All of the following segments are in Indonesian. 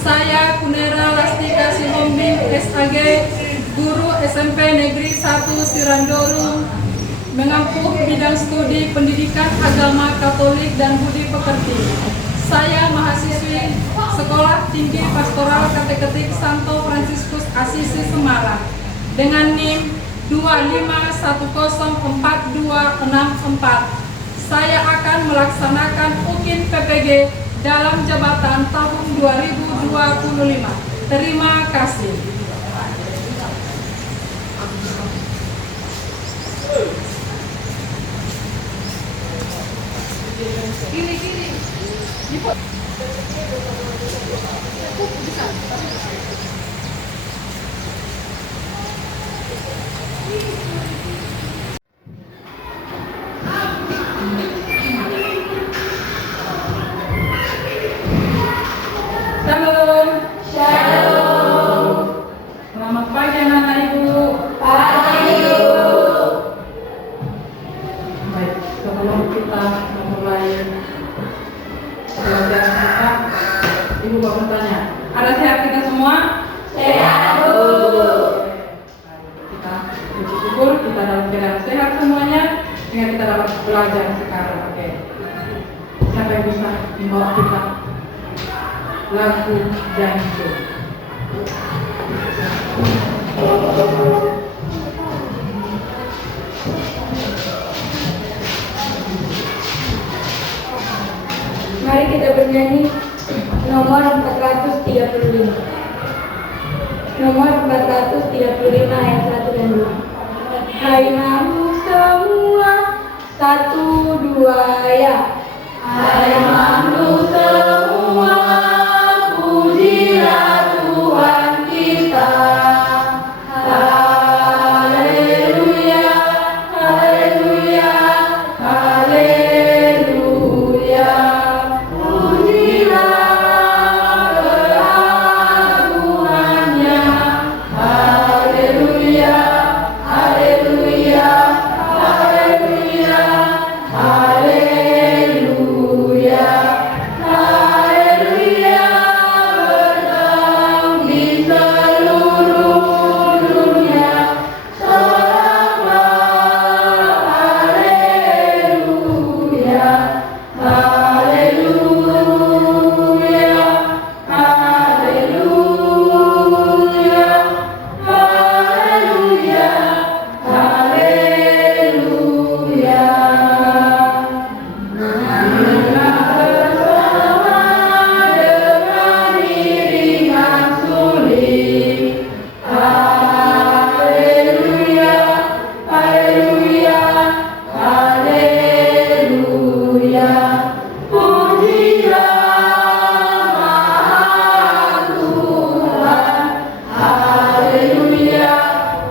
Saya Kunera Lastika Sihombing SAG, guru SMP Negeri 1 Sirandoru, mengampu bidang studi pendidikan agama Katolik dan budi pekerti. Saya mahasiswi Sekolah Tinggi Pastoral Kateketik Santo Fransiskus Asisi Semarang dengan NIM 251042464. Saya akan melaksanakan UKIN PPG dalam jabatan tahun 2025. Terima kasih. Kiri. Shalom. Selamat pagi anak-anak Ibu. Pagi. Baik, sebelum kita memulai belajar kita, Ibu mau bertanya, ada sehat kita semua? Sehat, Bu. Kita bersyukur kita dalam keadaan sehat semuanya, sehingga kita dapat belajar sekarang. Oke. Siapa yang bisa membawa kita lagu Janji? Mari kita bernyanyi nomor 435. Nomor 435 ayat 1 dan 2. Hai makhluk semua, 1, 2 ya. Hai makhluk semua, pujilah Tuhan kita. Haleluya, haleluya, haleluya. Pujilah keagungannya. Haleluya, haleluya, haleluya, haleluya. Haleluya, berkembang di seluruh dunia. Soraklah, haleluya, haleluya, haleluya, haleluya, haleluya. Bersama dengan iringan suling. Haleluya, haleluya, haleluya. Pujilah Maha Tuhan. Haleluya,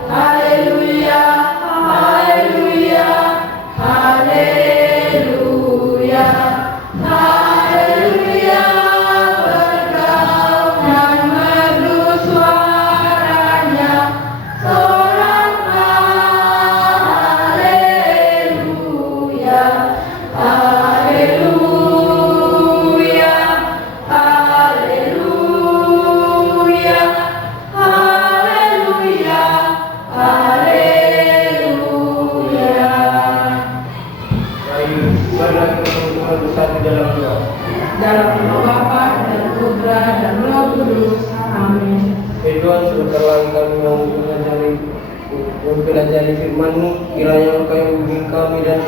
haleluya, haleluya, haleluya. Haleluya, berkau dan merdu suaranya. Soraklah, haleluya, haleluya, haleluya, haleluya, haleluya. Baik, marilah kita berdoa bersatu dalam doa. Dalam nama Bapa dan Putra dan Roh Kudus. Amin. Tuhan, sebentar kami mau mempelajari firman-Mu, kiranya Engkau yang membimbing kami dan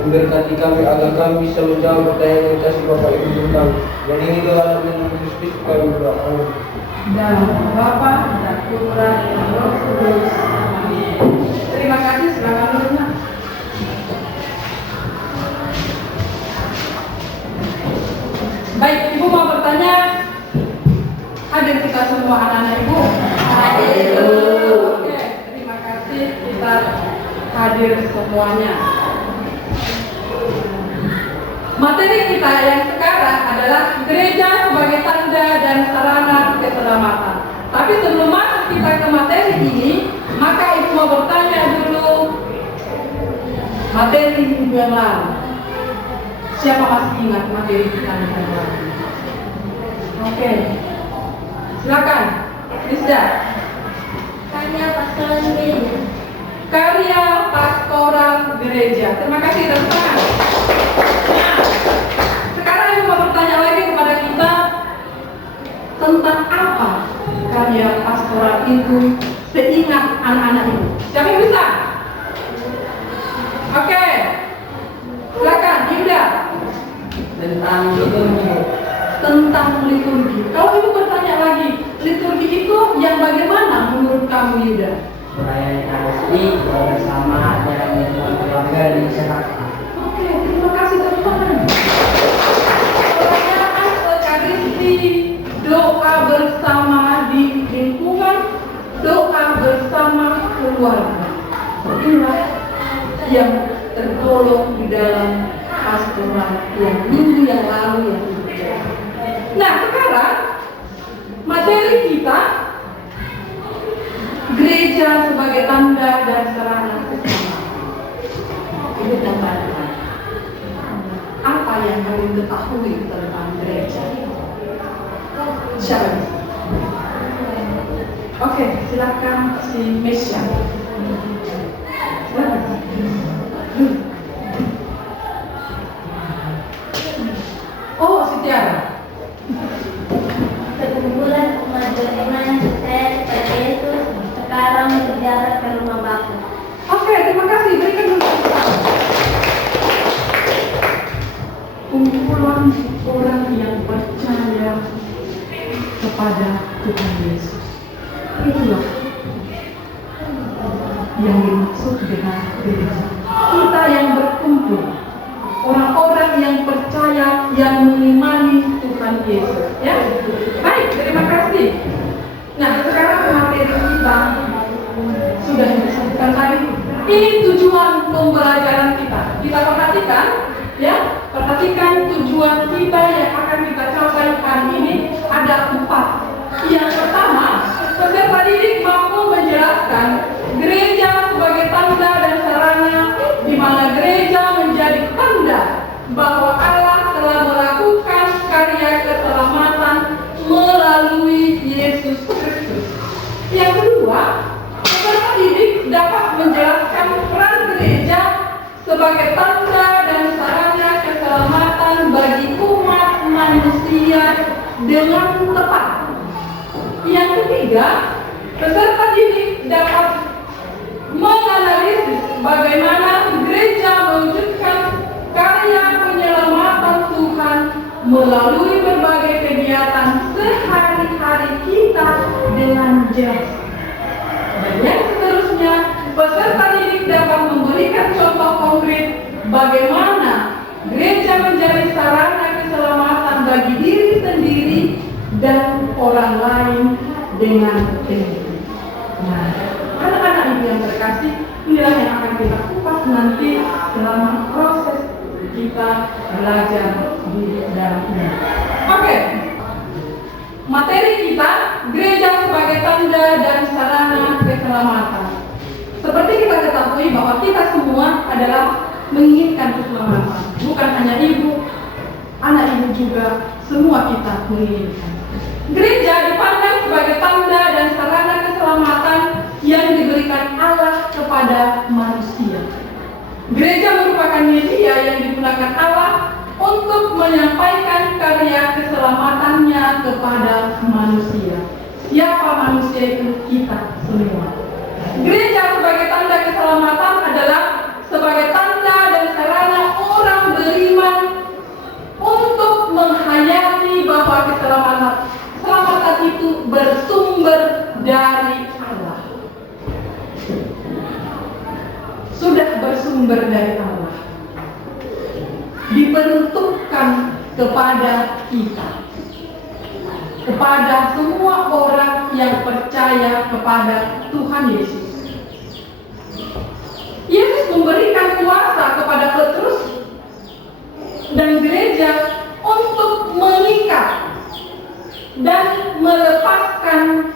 memberkati kami agar kami bisa menjawab pertanyaan yang dikasih Bapak Ibu guru kami. Dan ini doa dalam nama Kristus kami berdoa. Amin. Dalam nama Bapa dan Putra dan Roh Kudus. Amin. Terima kasih, silakan dulu. Baik, Ibu mau bertanya. Hadir kita semua anak-anak Ibu. Hadir. Oke, terima kasih kita hadir semuanya. Materi kita yang sekarang adalah gereja sebagai tanda dan sarana keselamatan. Tapi sebelum masuk kita ke materi ini, maka Ibu mau bertanya dulu materi minggu yang lalu. Siapa masih ingat materi kita minggu yang lalu? Oke. Silakan, Rizda. Karya pastoral gereja. Karya pastoral gereja. Terima kasih, tepuk tangan. Nah, sekarang saya mau bertanya lagi kepada kita tentang apa karya pastoral itu seingat anak-anak ini. Siapa yang bisa? Oke, silakan, Yuda. Tentang liturgi. Tentang liturgi. Kalau ibu bertanya lagi, liturgi itu yang bagaimana menurut kamu, Yuda? Perayaan Ekaristi bersama dalam lingkungan keluarga dan masyarakat. Oke, terima kasih teman-teman. Perayaan Ekaristi, doa bersama di lingkungan, doa bersama keluarga. Inilah yang tergolong di dalam pastoral yang minggu yang lalu yang kita. Nah, sekarang materi kita gereja sebagai tanda dan sarana keselamatan. Ini gambarkan apa yang kalian ketahui tentang gereja. Siapa bisa? Oke, silakan si Mesya. Oh, si Tiara. Sekumpulan umat beriman percaya kepada Yesus sekarang berjalan ke rumah Bapa. Oke, terima kasih. Berikan dulu. Kumpulan orang yang percaya kepada Tuhan Yesus. Itulah yang dimaksud dengan gereja. Kita yang berkumpul, orang-orang yang percaya, yang mengimani Tuhan Yesus. Ya, baik. Terima kasih. Nah, sekarang materi kita sudah disebutkan tadi. Ini tujuan pembelajaran kita. Kita perhatikan, ya, perhatikan tujuan kita yang akan kita capai hari ini ada 4. Yang pertama, peserta didik mampu menjelaskan gereja sebagai tanda dan sarana di mana gereja menjadi tanda bahwa Allah telah melakukan karya keselamatan melalui Yesus Kristus. Yang kedua, peserta didik dapat menjelaskan peran gereja sebagai tanda dan sarana keselamatan bagi umat manusia dengan tepat. Yang ketiga, peserta didik dapat menganalisis bagaimana gereja mewujudkan karya penyelamatan Tuhan melalui berbagai kegiatan sehari-hari kita dengan jelas. Dan yang seterusnya, peserta didik dapat memberikan contoh konkret bagaimana gereja menjadi sarana keselamatan bagi diri sendiri dan orang lain dengan teliti. Nah, anak-anak ibu yang terkasih, inilah yang akan kita kupas nanti selama proses kita belajar di dalam ini. Oke, materi kita gereja sebagai tanda dan sarana keselamatan. Seperti kita ketahui bahwa kita semua adalah menginginkan keselamatan. Bukan hanya ibu, anak ibu juga, semua kita menginginkan. Gereja dipandang sebagai tanda dan sarana keselamatan yang diberikan Allah kepada manusia. Gereja merupakan media yang digunakan Allah untuk menyampaikan karya keselamatannya kepada manusia. Siapa manusia itu? Kita semua. Gereja sebagai tanda keselamatan adalah sebagai tanda dan sarana orang beriman untuk menghayati bahwa keselamatan itu bersumber dari Allah. Sudah bersumber dari Allah. Diperuntukkan kepada kita. Kepada semua orang yang percaya kepada Tuhan Yesus. Yesus memberikan kuasa kepada Petrus dan gereja untuk mengikat dan melepaskan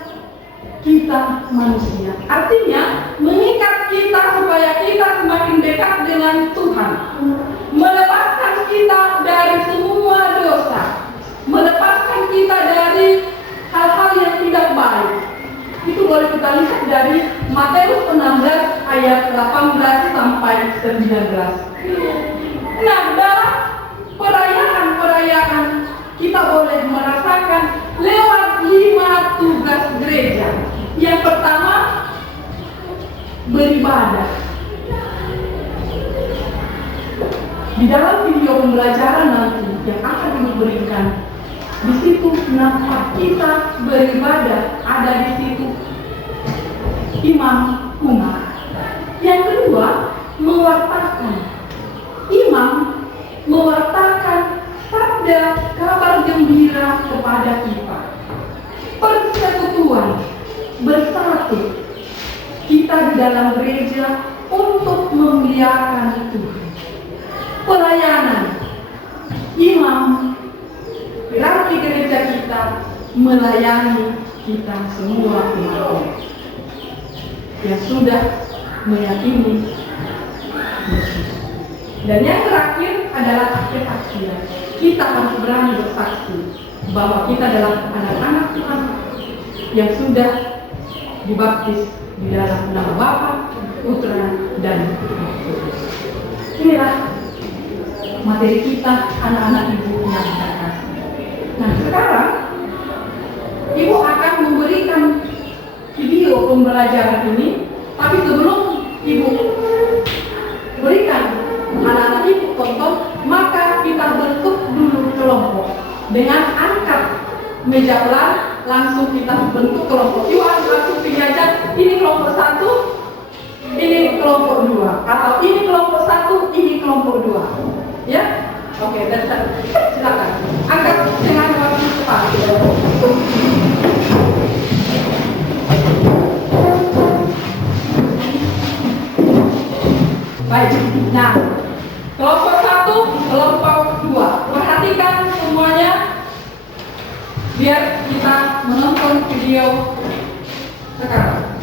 kita manusia. Artinya, mengikat kita supaya kita semakin dekat dengan Tuhan. Melepaskan kita dari semua dosa. Melepaskan kita dari hal-hal yang dari Matius 16 ayat 18 sampai 19. Nah, dalam perayaan kita boleh merasakan lewat 5 tugas gereja. Yang pertama, beribadah. Di dalam video pembelajaran nanti yang akan diberikan, di situ nampak kita beribadah, ada di situ imam umat. Yang kedua, mewartakan. Imam mewartakan sabda kabar gembira kepada kita. Persekutuan bersatu kita di dalam gereja untuk memuliakan Tuhan. Pelayanan, imam berarti gereja kita melayani kita semua umat yang sudah meyakini Yesus. Dan yang terakhir adalah kesaksian. Kita harus berani bersaksi bahwa kita adalah anak-anak Tuhan yang sudah dibaptis di dalam nama Bapa, Putra, dan Roh Kudus. Inilah materi kita, anak-anak ibu yang terkasih. Nah, sekarang ibu akan memberikan video pembelajaran ini, tapi sebelum ibu berikan anak-anak ibu tonton, maka kita bentuk dulu kelompok dengan angkat meja pelan, langsung kita bentuk kelompok. Ibu langsung pilih aja, ini kelompok 1, ini kelompok 2, atau ini kelompok 1, ini kelompok 2. Ya, oke, dan silakan angkat dengan waktu cepat. Baik, nah, kelompok 1, kelompok 2. Perhatikan semuanya, biar kita menonton video sekarang.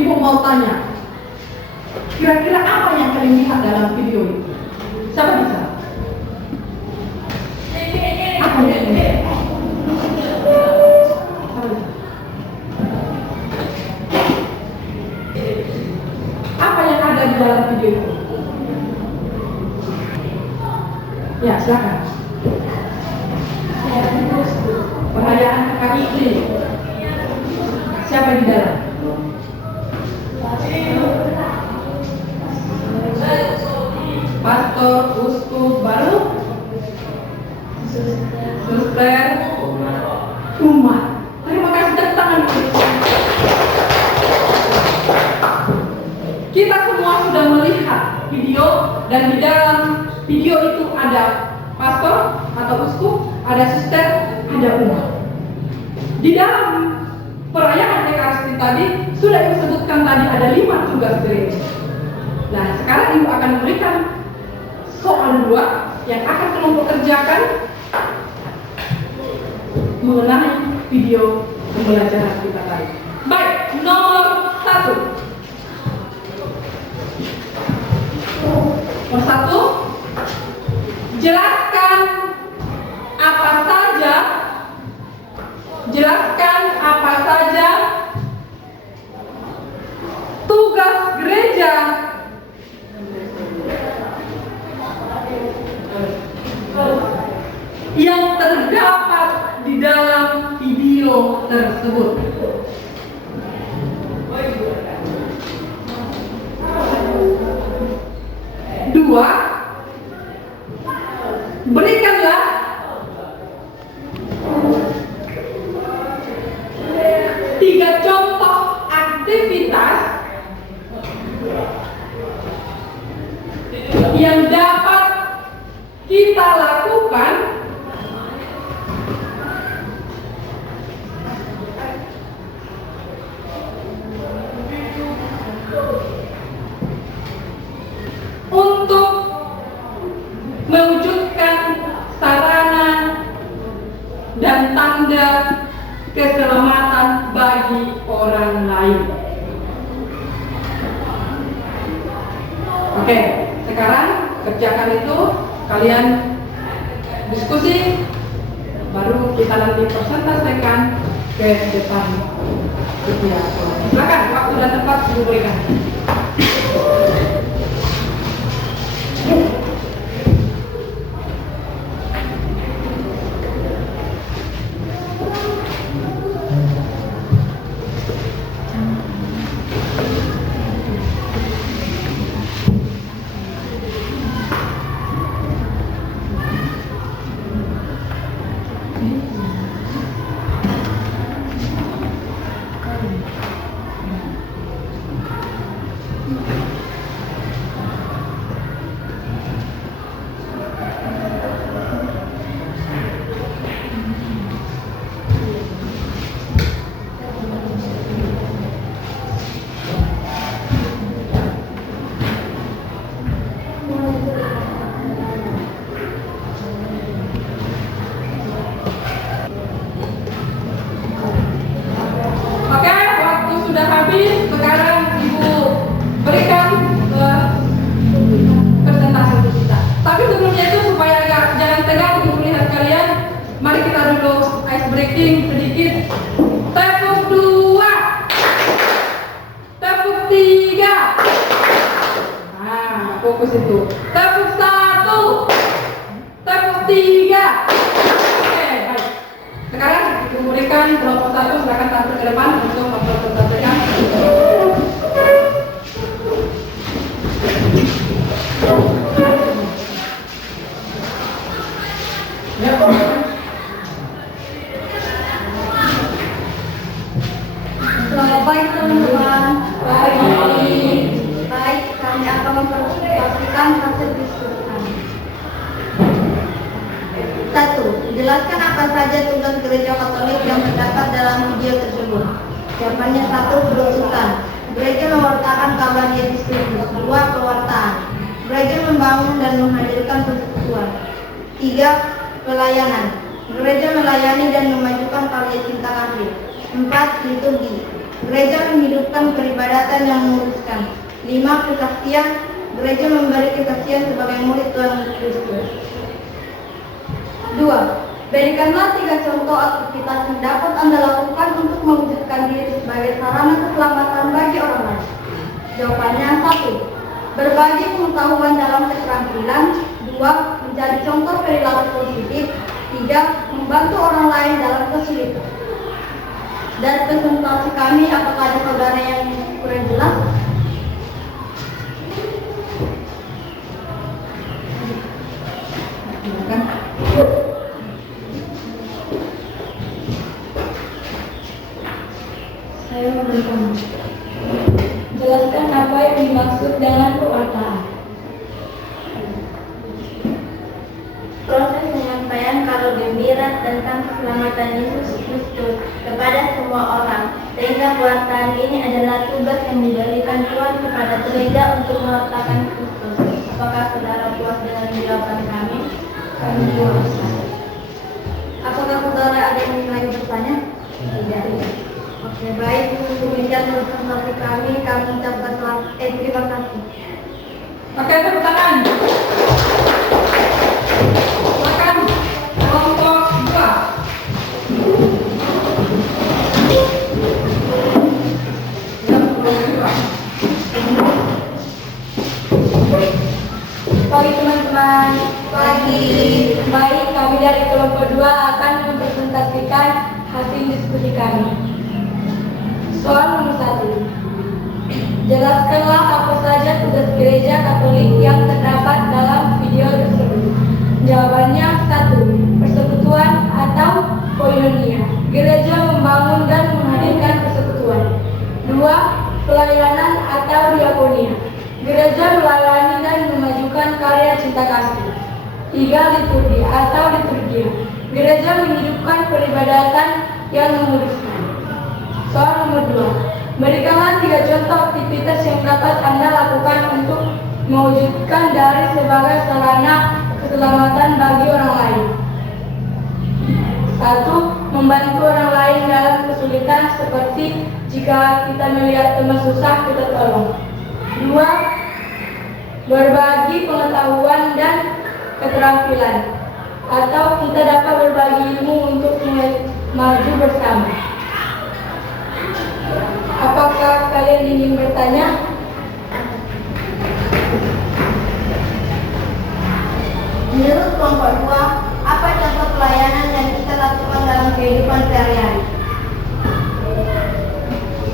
Ibu mau tanya, kira-kira apa yang kalian lihat dalam video itu? Siapa bisa? Apa yang kalian lihat? Apa yang ada di dalam video itu? Ya, silakan. Perayaan KKI. Siapa di dalam? Pastor, uskup, baru suster, umat. Terima kasih, tepuk tangan. Kita semua sudah melihat video, dan di dalam video itu ada pastor atau uskup, ada suster, ada umat. Di dalam perayaan Ekaristi tadi sudah disebutkan tadi ada 5 tugas gereja. Nah, sekarang ibu akan memberikan soal 2 yang akan kelompok kerjakan mengenai video pembelajaran kita tadi. Baik, nomor 1. Nomor 1, jelaskan apa saja tugas gereja yang terdapat di dalam video tersebut. Dua, berikanlah yang dapat kita lakukan untuk mewujudkan sarana dan tanda keselamatan bagi orang lain. Oke, sekarang kerjakan itu, kalian diskusi, baru kita nanti presentasikan ke depan. Silakan, waktu dan tempat diberikan. Oke, waktu sudah habis. Sekarang Ibu berikan presentasi untuk kita. Tapi sebelumnya itu supaya agak jangan tegang untuk melihat kalian, mari kita dulu ice breaking sedikit. Tepuk 2, tepuk 3. Nah, fokus itu. Tepuk 1, tepuk 3. Oke, baik. Sekarang Ibu berikan kelompok 1, silakan tampil ke depan untuk mempresentasikan. Ya, Selamat pagi teman-teman. pagi. Baik, kami akan mempresentasikan hasil diskusi kami. 1. Jelaskan apa saja tugas gereja Katolik yang terdapat dalam video tersebut. Jawabannya 1. Berusukan. Gereja mewartakan kabar Yesus Kristus. 2. Pewartaan. Gereja membangun dan menghadirkan persekutuan. 3. Pelayanan. Gereja melayani dan memajukan karya cinta kasih. 4. Liturgi. Gereja menghidupkan peribadatan yang memuluskan. 5. Kesaksian. Gereja memberi kesaksian sebagai murid Tuhan Yesus Kristus. 2. Berikanlah 3 contoh aktivitas yang dapat Anda lakukan untuk mewujudkan diri sebagai sarana keselamatan bagi orang lain. Jawabannya 1. Berbagi pengetahuan dalam keterampilan. 2. Menjadi contoh perilaku positif. 3. Membantu orang lain dalam kesulitan. Dan presentasi kami, apakah ada saudara yang kurang jelas? Silakan. Saya memberikan. Jelaskan apa yang dimaksud dengan pewartaan. Proses penyampaian kabar gembira tentang keselamatan Yesus Kristus kepada semua orang, sehingga pewartaan ini adalah tugas yang diberikan Tuhan kepada gereja untuk mewartakan Kristus. Apakah saudara puas dengan jawaban kami? Kami puas. Apakah saudara ada yang lagi bertanya? Tidak. Oke, baik. Demikian presentasi kami ucapkan terima kasih. Oke, tepuk tangan. Silakan kelompok 2. Pagi teman-teman. Pagi. Baik, kami dari kelompok 2 akan mempresentasikan hasil diskusi kami. Soal nomor 1. Jelaskanlah apa saja tugas gereja Katolik yang terdapat dalam video tersebut. Jawabannya 1. Persekutuan atau koinonia. Gereja membangun dan menghadirkan persekutuan. 2. Pelayanan atau diakonia. Gereja melayani dan dan memajukan karya cinta kasih. 3. Liturgi atau liturgia. Gereja menghidupkan peribadatan yang menguduskan. Soal nomor 2. Berikanlah 3 contoh aktivitas yang dapat Anda lakukan untuk mewujudkan dari sebagai sarana keselamatan bagi orang lain. 1. Membantu orang lain dalam kesulitan seperti jika kita melihat teman susah, kita tolong. 2. Berbagi pengetahuan dan keterampilan, atau kita dapat berbagi ilmu untuk maju bersama. Apakah kalian ingin bertanya? Menurut kelompok 2, apa contoh pelayanan yang kita lakukan dalam kehidupan sehari-hari?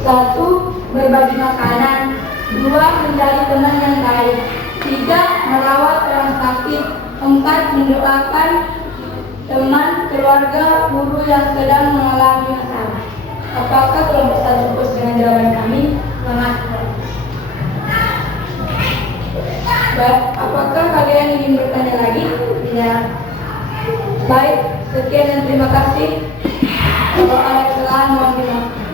1. Berbagi makanan. 2. Menjadi teman yang baik. 3. Merawat orang sakit. 4. Mendoakan teman, keluarga, guru yang sedang mengalami masalah. Apakah kelompok 1 puas dengan jawaban kami? Selamat. Baik, apakah kalian ingin bertanya lagi? Tidak. Baik, sekian dan terima kasih. Kalau ada kesalahan mohon dimaafkan.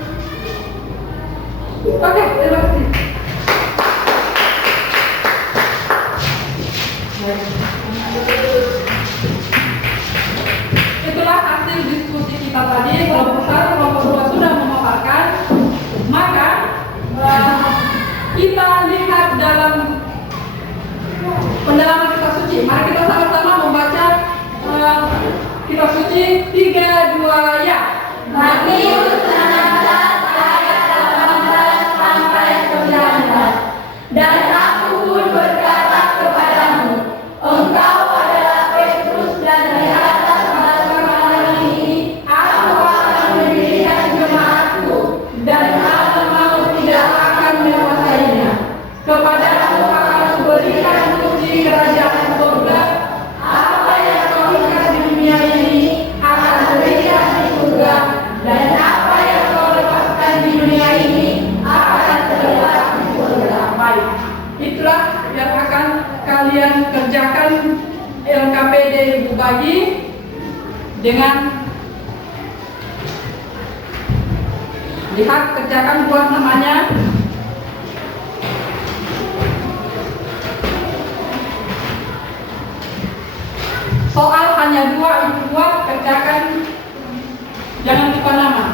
Oke, terima kasih. Itulah hasil diskusi kita tadi. Kelompok 1, kelompok 2 sudah memaparkan. Maka kita lihat dalam pendalaman kitab suci. Mari kita sama-sama membaca kitab suci 3, 2, ya. Matius 16 ayat 18 sampai 19. Dan aku pun berkata kepadamu, engkau adalah Petrus, dan di atas batu ini aku akan mendirikan jemaatku, dan hal maut tidak akan menguasainya. Kepadamu akan kuberikan kunci kerajaan surga. Apa yang kau ikat di dunia ini akan terikat di surga, dan apa yang kau lepaskan di dunia ini akan terlepas di surga. Baik, itulah yang akan kalian kerjakan LKPD Ibu bagi dengan lihat, kerjakan, buat namanya. Soal hanya 2, Ibu buat, kerjakan, jangan lupa nama.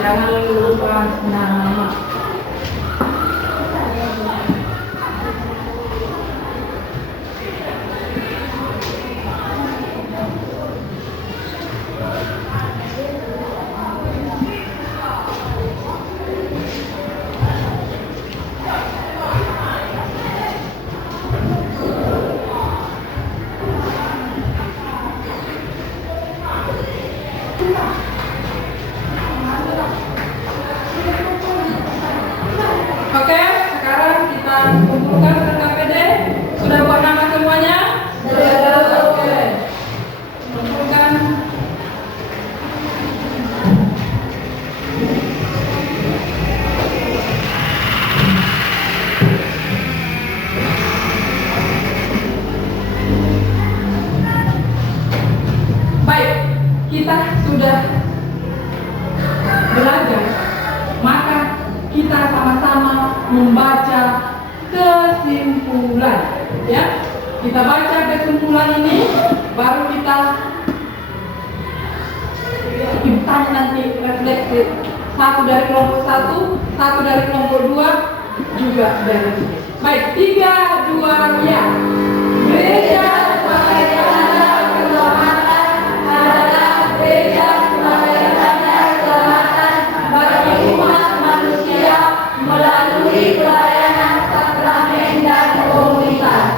Jangan lupa nama. Oke, sekarang kita kumpulkan ke KPD. Sudah buat nama semuanya? Sudah. Oke. Kumpulkan. Baik, kita sudah belajar. Maka kita sama-sama membaca kesimpulan, ya. Kita baca kesimpulan ini, baru kita tanya nanti refleksi. 1 dari kelompok 1, 1 dari kelompok 2, juga dari sini. Baik, 3, 2, ya. Gereja sebagai tanda keselamatan adalah gereja sebagai tanda keselamatan bagi umat manusia melalui pelayanan sakramen dan komunitas.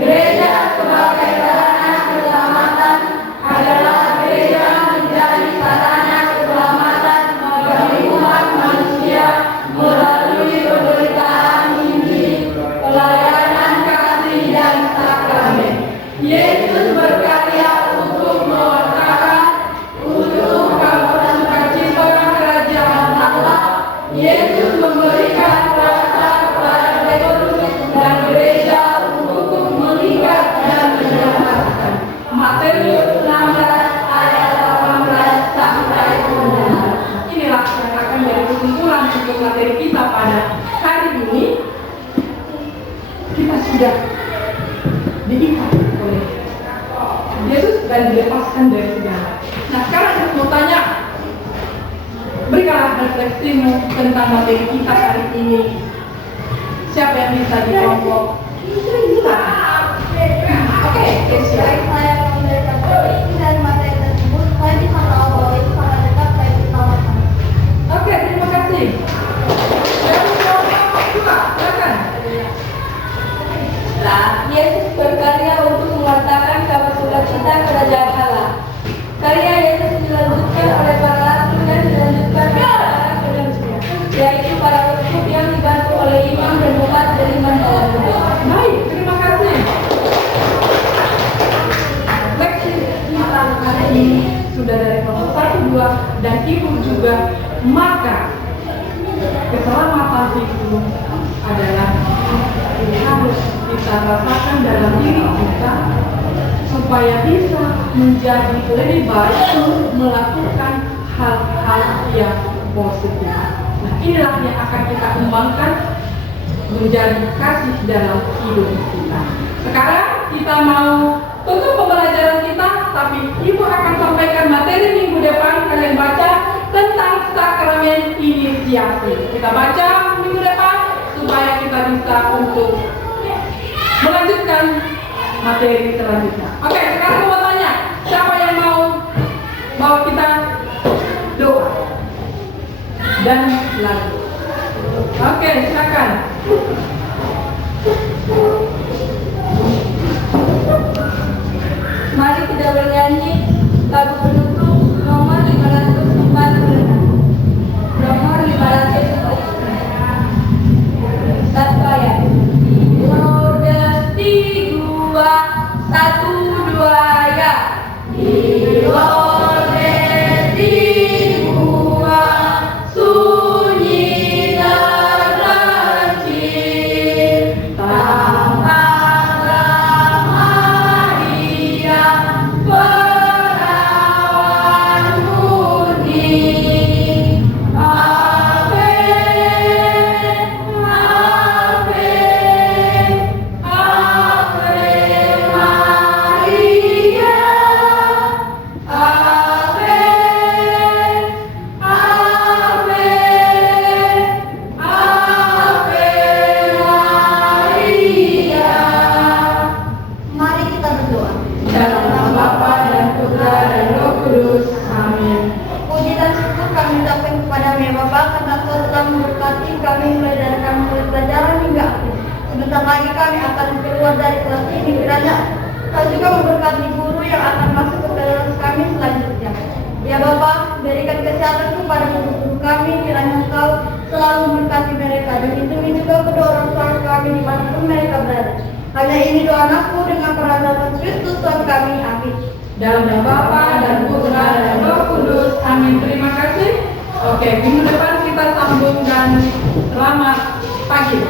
Gereja sebagai sarana keselamatan adalah gereja menjadi sarana keselamatan bagi umat manusia melalui pemberitaan Injil, pelayanan kasih dan sakramen. Yesus berkarya untuk mewartakan, untuk membawa sukacita kerajaan Allah. Yesus memberikan kuasa kepada Petrus dan gereja untuk mengikat dan menyelamatkan. Matius 16 ayat 18 sampai 19. Inilah yang akan menjadi kesimpulan untuk materi kita pada hari ini. Kita sudah diikat oleh Yesus dan dilepaskan dari segala. Nah, sekarang saya mau tanya, berikanlah refleksimu tentang materi kita hari ini. Siapa yang bisa di kelompok? Oke, Baik, saya memberikan prediksi dari materi tersebut. Saya bisa tahu bahwa itu sangat dekat saya bersama-sama. oke, terima kasih. Dari kelompok kedua, silakan. Yesus berkarya untuk mengatakan kabar sukacita kerajaan Allah. Karya Yesus dilanjutkan oleh para rasul dan dilanjutkan oleh para penerusnya, yaitu para uskup yang dibantu oleh imam dan umat beriman dalam doa. Baik, terima kasih. Leksi kita hari ini sudah dari kelompok 1, 2, dan ibu juga. Maka keselamatan itu adalah harus kita rasakan dalam diri kita supaya bisa menjadi lebih baik melakukan hal-hal yang positif. Nah, inilah yang akan kita kembangkan menjadi kasih dalam hidup kita. Sekarang kita mau tutup pembelajaran kita, tapi ibu akan sampaikan materi minggu depan. Kalian baca tentang sakramen inisiasi. Kita baca minggu depan supaya kita bisa untuk melanjutkan materi selanjutnya. Oke, sekarang mau tanya, siapa yang mau bawa kita doa dan lagu? Oke, silakan. Mari kita bernyanyi lagu penutup nomor 546. Nomor 546. Satu ya. Lordesti 2, 1, 2 ya. Lordesti 2, sunyi terkecil. Tangkaplah Maria, perawan murni. Ave, Ave, Ave Maria. Ave, Ave, Ave Maria. Mari kita berdoa. Dalam nama Bapa dan Putra dan Roh Kudus. Amin. Puji dan syukur kami ucapkan kepada-Mu ya Bapa, karena Kau telah memberkati kami mulai dari kami mulai pelajaran hingga akhir. Sebentar lagi kami akan keluar dari kelas ini, kiranya Kau juga memberkati guru yang akan masuk ke kelas kami selanjutnya. Ya Bapa, berikan kesehatan kepada guru-guru kami, kiranya Kau selalu memberkati mereka. Demi juga kedua orang tua kami dimanapun mereka berada. Hanya ini doa anakku dengan peradaban Kristus Tuhan kami. Amin. Dalam nama Bapa dan Putra dan Roh Kudus. Amin. Terima kasih. Oke, minggu depan kita sambung dan selamat pagi.